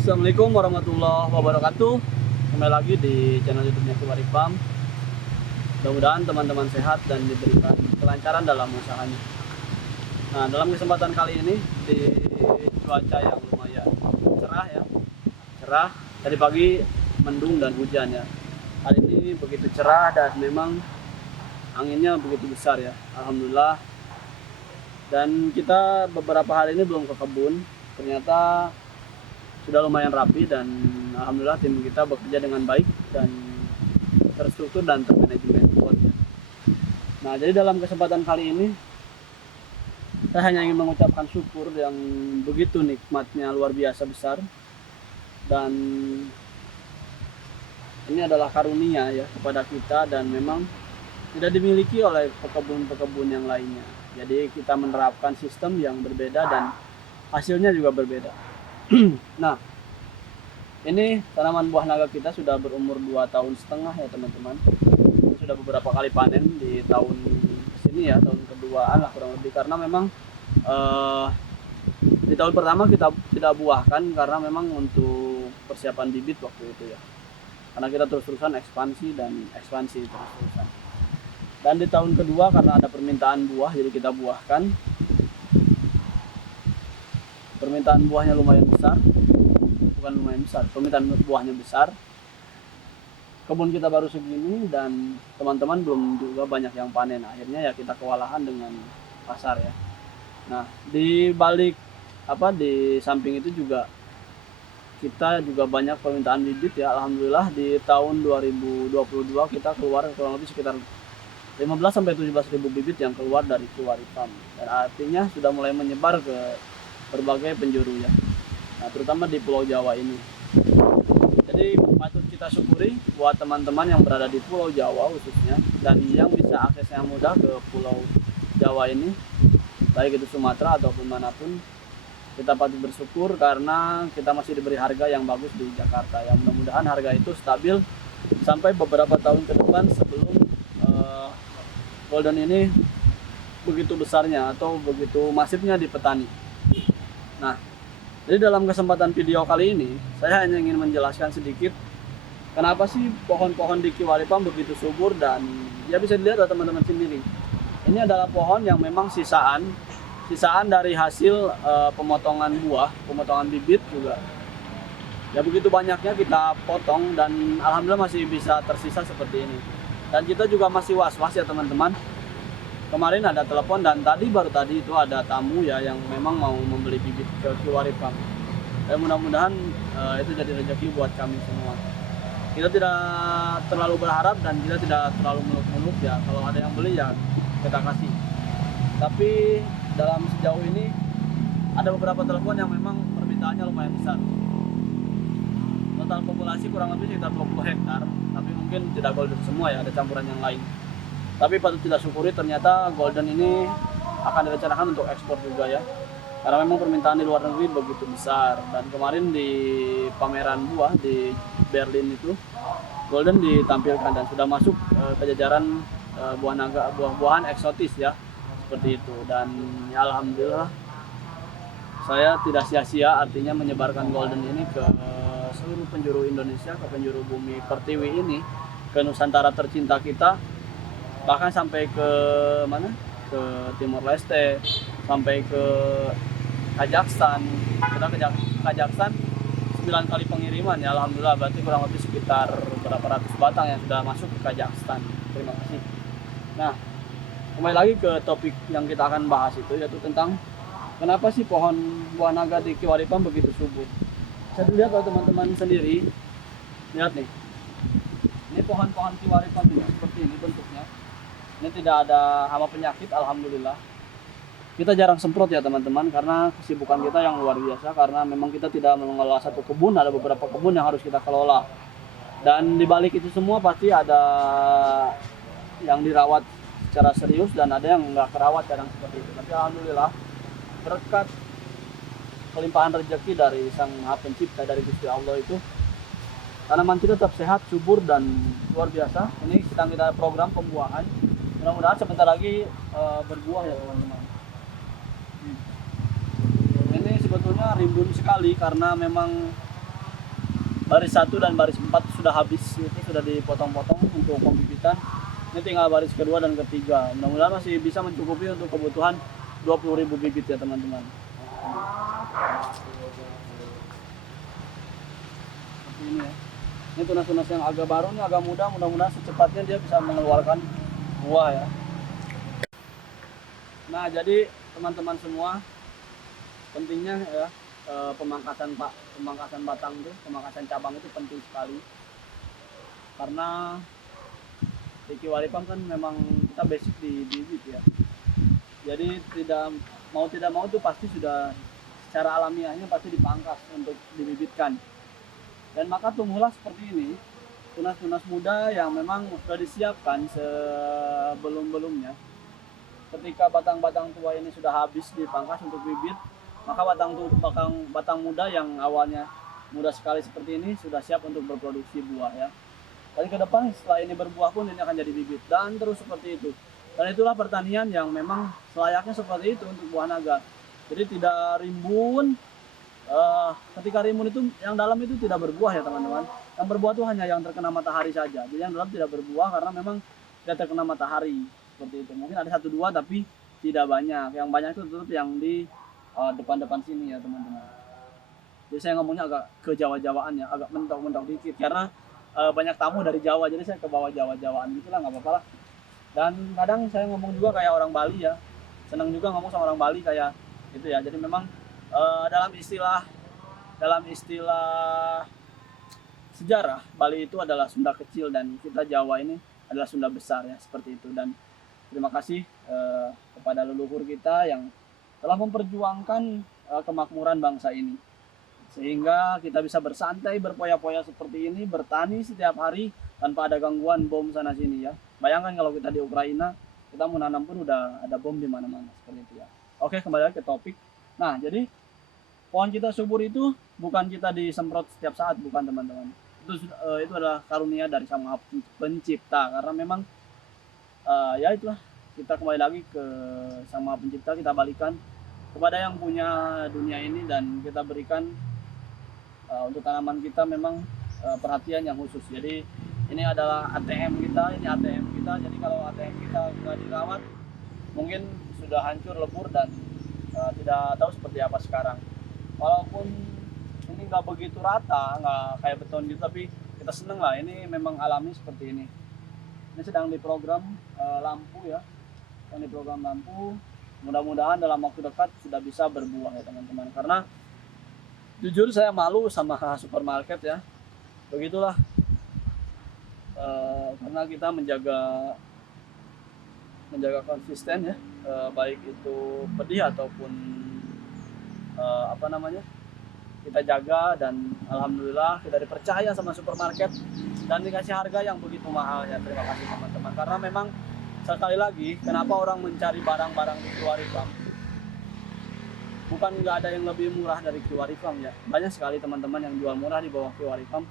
Assalamualaikum warahmatullahi wabarakatuh. Kembali lagi di channel YouTube-nya Kiwari Farm. Mudah-mudahan teman-teman sehat dan diberikan kelancaran dalam usahanya. Nah, dalam kesempatan kali ini di cuaca yang lumayan cerah ya. Cerah, tadi pagi mendung dan hujan ya. Hari ini begitu cerah dan memang anginnya begitu besar ya. Alhamdulillah. Dan kita beberapa hari ini belum ke kebun. Ternyata sudah lumayan rapi dan alhamdulillah tim kita bekerja dengan baik dan terstruktur dan termanajemen kuat. Nah, jadi dalam kesempatan kali ini saya hanya ingin mengucapkan syukur yang begitu nikmatnya luar biasa besar, dan ini adalah karunia ya kepada kita dan memang tidak dimiliki oleh pekebun-pekebun yang lainnya. Jadi kita menerapkan sistem yang berbeda dan hasilnya juga berbeda. Nah, ini tanaman buah naga kita sudah berumur 2,5 tahun ya teman-teman. Sudah beberapa kali panen di tahun sini ya, tahun keduaan lah kurang lebih, karena memang di tahun pertama kita tidak buahkan karena memang untuk persiapan bibit waktu itu ya. Karena kita terus-terusan ekspansi terus-terusan. Dan di tahun kedua karena ada permintaan buah jadi kita buahkan. Permintaan buahnya lumayan besar. Bukan lumayan besar, permintaan buahnya besar. Kebun kita baru segini dan teman-teman belum juga banyak yang panen. Akhirnya ya kita kewalahan dengan pasar ya. Nah, di balik di samping itu juga kita juga banyak permintaan bibit ya. Alhamdulillah di tahun 2022 kita keluar kurang lebih sekitar 15-17 ribu bibit yang keluar dari Kiwari Farm. Dan artinya sudah mulai menyebar ke berbagai penjuru ya. Nah, terutama di Pulau Jawa ini. Jadi patut kita syukuri buat teman-teman yang berada di Pulau Jawa khususnya dan yang bisa aksesnya mudah ke Pulau Jawa ini, baik itu Sumatera ataupun manapun. Kita patut bersyukur karena kita masih diberi harga yang bagus di Jakarta. Yang mudah-mudahan harga itu stabil sampai beberapa tahun ke depan sebelum golden ini begitu besarnya atau begitu masifnya di petani. Nah, jadi dalam kesempatan video kali ini saya hanya ingin menjelaskan sedikit kenapa sih pohon-pohon di Kiwari Farm begitu subur, dan ya bisa dilihat oleh teman-teman sendiri. Ini adalah pohon yang memang sisaan dari hasil pemotongan buah, pemotongan bibit juga. Ya begitu banyaknya kita potong dan alhamdulillah masih bisa tersisa seperti ini. Dan kita juga masih was-was ya teman-teman. Kemarin ada telepon dan baru tadi itu ada tamu ya yang memang mau membeli bibit ke Kiwari Farm. Dan mudah-mudahan itu jadi rezeki buat kami semua. Kita tidak terlalu berharap dan kita tidak terlalu muluk-muluk ya. Kalau ada yang beli ya kita kasih. Tapi dalam sejauh ini ada beberapa telepon yang memang permintaannya lumayan besar. Total populasi kurang lebih sekitar 20 hektar, tapi mungkin tidak golden semua ya, ada campuran yang lain. Tapi patut kita syukuri ternyata golden ini akan direncanakan untuk ekspor juga ya. Karena memang permintaan di luar negeri begitu besar. Dan kemarin di pameran buah di Berlin itu golden ditampilkan dan sudah masuk ke jajaran buah naga, buah-buahan eksotis ya. Seperti itu. Dan ya alhamdulillah saya tidak sia-sia artinya menyebarkan golden ini ke seluruh penjuru Indonesia, ke penjuru bumi pertiwi ini, ke Nusantara tercinta kita, bahkan sampai ke mana? Ke Timor Leste, sampai ke Kazakhstan. Kita ke Kazakhstan 9 kali pengiriman ya, alhamdulillah, berarti kurang lebih sekitar berapa ratus batang yang sudah masuk ke Kazakhstan. Terima kasih. Nah, kembali lagi ke topik yang kita akan bahas itu, yaitu tentang kenapa sih pohon buah naga di Kiwari Farm begitu subur. Saya lihat kalau teman-teman sendiri lihat nih, ini pohon-pohon Kiwari Farm ini seperti ini bentuknya. Ini tidak ada hama penyakit, alhamdulillah. Kita jarang semprot ya teman-teman karena kesibukan kita yang luar biasa, karena memang kita tidak mengelola satu kebun, ada beberapa kebun yang harus kita kelola. Dan di balik itu semua pasti ada yang dirawat secara serius dan ada yang nggak kerawat kadang seperti itu. Tapi alhamdulillah berkat kelimpahan rezeki dari Sang Maha Pencipta, dari Gusti Allah itu, tanaman kita tetap sehat, subur dan luar biasa. Ini sedang kita program pembuahan. Mudah-mudahan sebentar lagi berbuah ya teman-teman. Ini sebetulnya rimbun sekali karena memang baris 1 dan baris 4 sudah habis, itu sudah dipotong-potong untuk pembibitan. Ini tinggal baris kedua dan ketiga. Mudah-mudahan masih bisa mencukupi untuk kebutuhan 20.000 bibit ya teman-teman. Seperti ini ya. Ini tunas-tunas yang agak baru nih, agak muda, mudah-mudahan secepatnya dia bisa mengeluarkan buah ya. Nah, jadi teman-teman semua, pentingnya ya pemangkasan batang itu, pemangkasan cabang itu penting sekali. Karena di Kiwaripam kan memang kita basic di bibit ya. Jadi tidak mau itu pasti sudah secara alamiahnya pasti dipangkas untuk dibibitkan. Dan maka tumbuhlah seperti ini, tunas-tunas muda yang memang sudah disiapkan sebelum-belumnya. Ketika batang-batang tua ini sudah habis dipangkas untuk bibit, maka batang muda yang awalnya muda sekali seperti ini sudah siap untuk berproduksi buah ya. Dan ke depan setelah ini berbuah pun ini akan jadi bibit dan terus seperti itu. Dan itulah pertanian yang memang selayaknya seperti itu untuk buah naga. Jadi tidak rimbun. Ketika rimbun itu yang dalam itu tidak berbuah ya teman-teman. Yang berbuah itu hanya yang terkena matahari saja. Jadi yang dalam tidak berbuah karena memang tidak terkena matahari seperti itu. Mungkin ada 1-2 tapi tidak banyak. Yang banyak itu tetap yang di depan-depan sini ya teman-teman. Jadi saya ngomongnya agak ke Jawa-Jawaan ya, agak mentok-mentok dikit karena banyak tamu dari Jawa, jadi saya ke bawah Jawa-Jawaan gitu lah, nggak apa-apa lah. Dan kadang saya ngomong juga kayak orang Bali ya, senang juga ngomong sama orang Bali kayak gitu ya. Jadi memang dalam istilah sejarah, Bali itu adalah Sunda kecil dan kita Jawa ini adalah Sunda besar ya, seperti itu. Dan terima kasih kepada leluhur kita yang telah memperjuangkan kemakmuran bangsa ini, sehingga kita bisa bersantai, berpoya-poya seperti ini, bertani setiap hari tanpa ada gangguan bom sana sini ya. Bayangkan kalau kita di Ukraina, kita menanam pun udah ada bom di mana-mana seperti itu ya. Oke, kembali lagi ke topik. Nah, jadi pohon kita subur itu bukan kita disemprot setiap saat, bukan teman-teman. Itu adalah karunia dari Sang Maha Pencipta, karena memang ya itulah, kita kembali lagi ke Sang Maha Pencipta, kita balikan kepada yang punya dunia ini dan kita berikan untuk tanaman kita memang perhatian yang khusus. Jadi ini adalah ATM kita, ini ATM kita. Jadi kalau ATM kita nggak dirawat, mungkin sudah hancur lebur dan tidak tahu seperti apa sekarang. Walaupun ini nggak begitu rata, nggak kayak beton gitu, tapi kita seneng lah. Ini memang alami seperti ini. Ini sedang diprogram lampu ya, sedang diprogram lampu. Mudah-mudahan dalam waktu dekat sudah bisa berbuah ya teman-teman. Karena jujur saya malu sama supermarket ya. Begitulah. Karena kita menjaga konsisten ya, baik itu pedih ataupun kita jaga, dan alhamdulillah kita dipercaya sama supermarket dan dikasih harga yang begitu mahal ya. Terima kasih teman-teman, karena memang sekali lagi kenapa orang mencari barang-barang di Kiwaripam, bukan nggak ada yang lebih murah dari Kiwaripam ya. Banyak sekali teman-teman yang jual murah di bawah Kiwaripam,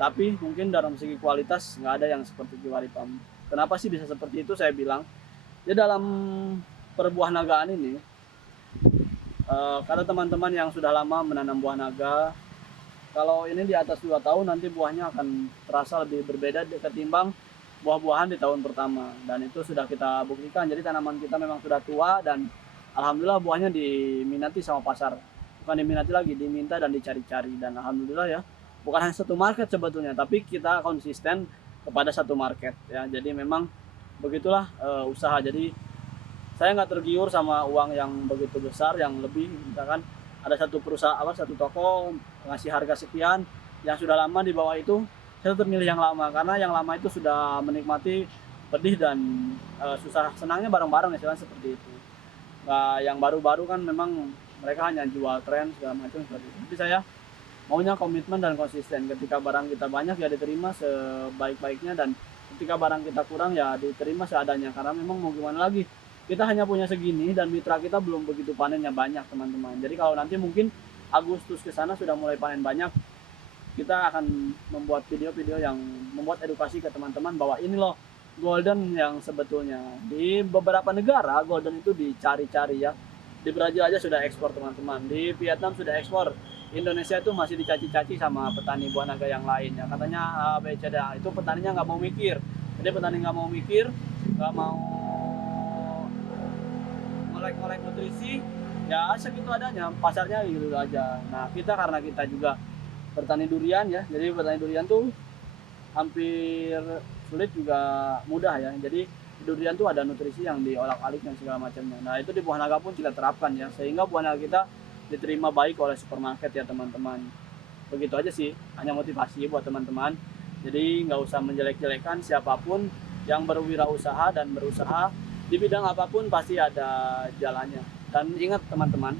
tapi mungkin dalam segi kualitas nggak ada yang seperti Kiwaripam. Kenapa sih bisa seperti itu? Saya bilang ya, dalam perbuah nagaan ini, kalau teman-teman yang sudah lama menanam buah naga, kalau ini di atas 2 tahun nanti buahnya akan terasa lebih berbeda ketimbang buah-buahan di tahun pertama, dan itu sudah kita buktikan. Jadi tanaman kita memang sudah tua dan alhamdulillah buahnya diminati sama pasar. Bukan diminati lagi, diminta dan dicari-cari. Dan alhamdulillah ya, bukan hanya satu market sebetulnya, tapi kita konsisten kepada satu market ya. Jadi memang begitulah usaha. Jadi saya nggak tergiur sama uang yang begitu besar, yang lebih. Misalkan ada satu perusahaan, satu toko ngasih harga sekian, yang sudah lama di bawah itu, saya termilih yang lama, karena yang lama itu sudah menikmati pedih dan susah senangnya bareng-bareng ya, seperti itu. Nah, yang baru-baru kan memang mereka hanya jual tren segala macam seperti itu. Tapi saya maunya komitmen dan konsisten. Ketika barang kita banyak ya diterima sebaik-baiknya, dan ketika barang kita kurang ya diterima seadanya, karena memang mau gimana lagi, kita hanya punya segini dan mitra kita belum begitu panennya banyak teman-teman. Jadi kalau nanti mungkin Agustus ke sana sudah mulai panen banyak, kita akan membuat video-video yang membuat edukasi ke teman-teman bahwa ini loh golden yang sebetulnya. Di beberapa negara golden itu dicari-cari ya. Di Brazil aja sudah ekspor teman-teman, di Vietnam sudah ekspor, Indonesia itu masih dicaci-caci sama petani buah naga yang lain ya. Katanya BCD itu petaninya nggak mau mikir. Jadi petani nggak mau mikir, nggak mau ngolek-ngolek nutrisi, ya segitu adanya, pasarnya gitu aja. Nah kita karena kita juga petani durian ya, jadi petani durian tuh hampir sulit juga mudah ya. Jadi durian tuh ada nutrisi yang diolak-alik dan segala macamnya. Nah itu di buah naga pun kita terapkan ya, sehingga buah naga kita diterima baik oleh supermarket ya teman-teman. Begitu aja sih, hanya motivasi buat teman-teman. Jadi nggak usah menjelek-jelekan siapapun yang berwirausaha dan berusaha di bidang apapun pasti ada jalannya. Dan ingat teman-teman,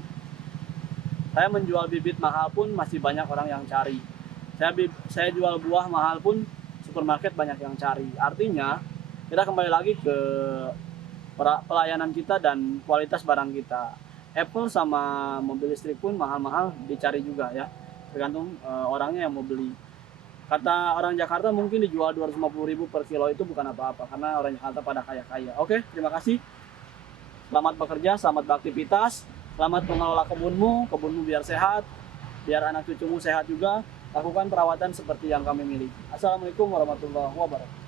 saya menjual bibit mahal pun masih banyak orang yang cari. Saya jual buah mahal pun supermarket banyak yang cari. Artinya kita kembali lagi ke pelayanan kita dan kualitas barang kita. Apple sama mobil listrik pun mahal-mahal dicari juga ya, tergantung orangnya yang mau beli. Kata orang Jakarta mungkin dijual 250.000 per kilo itu bukan apa-apa, karena orang Jakarta pada kaya-kaya. Oke, terima kasih. Selamat bekerja, selamat beraktivitas, selamat mengelola kebunmu biar sehat, biar anak cucumu sehat juga. Lakukan perawatan seperti yang kami miliki. Assalamualaikum warahmatullahi wabarakatuh.